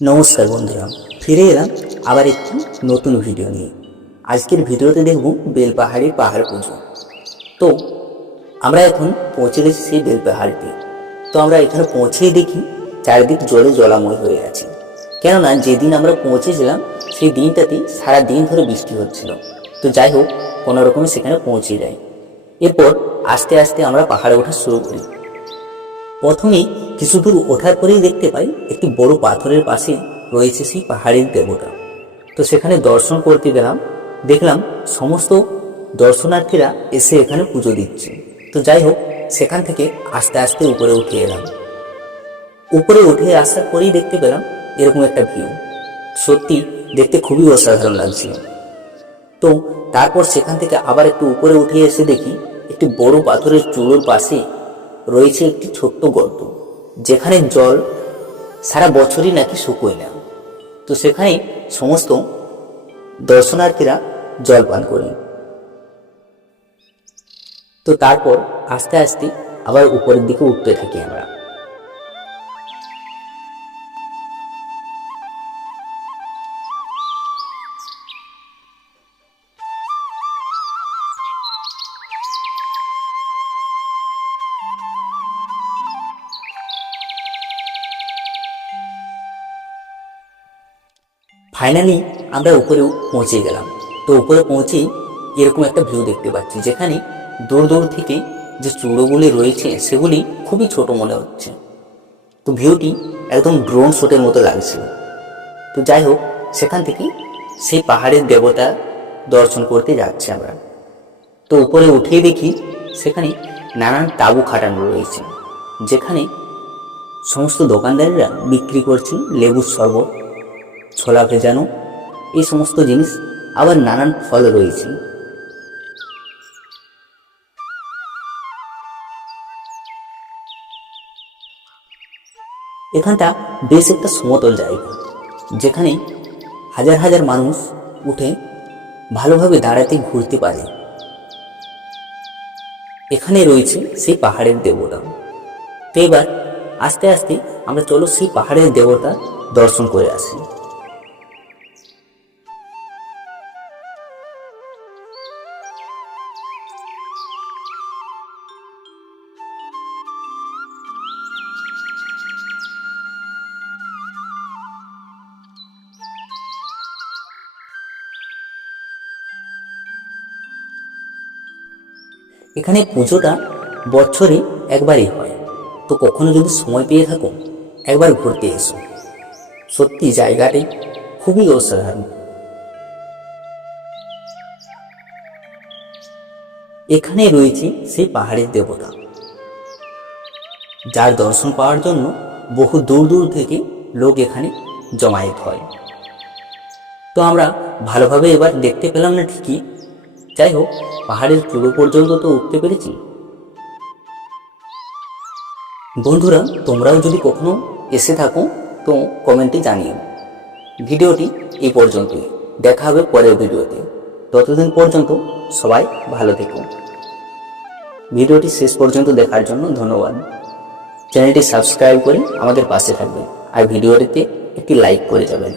নমস্কার বন্ধুরা, ফিরে এলাম আবার একটি নতুন ভিডিও নিয়ে। আজকের ভিডিওতে দেখব বেলপাহাড়ির পাহাড় পুজো। তো আমরা এখন পৌঁছে গেছি সেই বেলপাহাড়িতে। তো আমরা এখানে পৌঁছেই দেখি চারিদিক জলে জলাময় হয়ে আছে। কেননা যেদিন আমরা পৌঁছেছিলাম সেই দিনটাতে সারা দিন ধরে বৃষ্টি হচ্ছিল। তো যাই হোক, কোনো রকমে সেখানে পৌঁছে যাই। এরপর আস্তে আস্তে আমরা পাহাড়ে ওঠা শুরু করি। প্রথমেই কিছু দূর ওঠার পরেই দেখতে পাই একটি বড় পাথরের পাশে রয়েছে সেই পাহাড়ের দেবতা। তো সেখানে দর্শন করতে গেলাম, দেখলাম সমস্ত দর্শনার্থীরা এসে এখানে পুজো দিচ্ছে। তো যাই হোক, সেখান থেকে আস্তে আস্তে উপরে উঠে এলাম। উপরে উঠে আসার পরেই দেখতে পেলাম এরকম একটা ভিউ। সত্যি দেখতে খুবই অসাধারণ লাগছিল। তো তারপর সেখান থেকে আবার একটু উপরে উঠে এসে দেখি একটি বড় পাথরের চূড়োর পাশে রয়েছে একটি ছোট্ট গর্ত, যেখানে জল সারা বছরই নাকি শুকোয় না। তো সেখানে সমস্ত দর্শনার্থীরা জল পান করেন। তো তারপর আস্তে আস্তে আবার উপরের দিকে উঠতে থাকি আমরা। ফাইনালি আমরা উপরে পৌঁছে গেলাম। তো উপরে পৌঁছেই এরকম একটা ভিউ দেখতে পাচ্ছি, যেখানে দূর দূর থেকে যে চূড়োগুলি রয়েছে সেগুলি খুবই ছোট মনে হচ্ছে। তো ভিউটি একদম ড্রোন শটের মতো লাগছিল। তো যাই হোক, সেখান থেকে সেই পাহাড়ের দেবতা দর্শন করতে যাচ্ছি আমরা। তো উপরে উঠেই দেখি সেখানে নানান তাঁবু খাটানো রয়েছে, যেখানে সমস্ত দোকানদারেরা বিক্রি করছেন লেবুর শরবত, ছোলা ভেজানো, এই সমস্ত জিনিস। আবার নানান ফল রয়েছে। এখানটা বেশ একটা সমতল জায়গা, যেখানে হাজার হাজার মানুষ উঠে ভালোভাবে দাঁড়াতে ঘুরতে পারে। এখানে রয়েছে সেই পাহাড়ের দেবতা। তো এবার আস্তে আস্তে আমরা চলো সেই পাহাড়ের দেবতা দর্শন করে আসি। এখানে পুজোটা বছরে একবারই হয়। তো কখনো যদি সময় পেয়ে থাকো, একবার ঘুরতে এসো। সত্যি জায়গাটি খুবই অসাধারণ। এখানে রয়েছে সেই পাহাড়ের দেবতা, যার দর্শন পাওয়ার জন্য বহু দূর দূর থেকে লোক এখানে জমায়েত হয়। তো আমরা ভালোভাবে এবার দেখতে পেলাম না ঠিকই, যাই হোক পাহাড়ের চূড়ো পর্যন্ত তো উঠতে পেরেছি। বন্ধুরা, তোমরাও যদি কখনো এসে থাকো তো কমেন্টে জানিও। ভিডিওটি এই পর্যন্তই, দেখা হবে পরের ভিডিওতে। ততদিন পর্যন্ত সবাই ভালো থেকো। ভিডিওটি শেষ পর্যন্ত দেখার জন্য ধন্যবাদ। চ্যানেলটি সাবস্ক্রাইব করে আমাদের পাশে থাকবেন আর ভিডিওটিতে একটি লাইক করে যাবেন।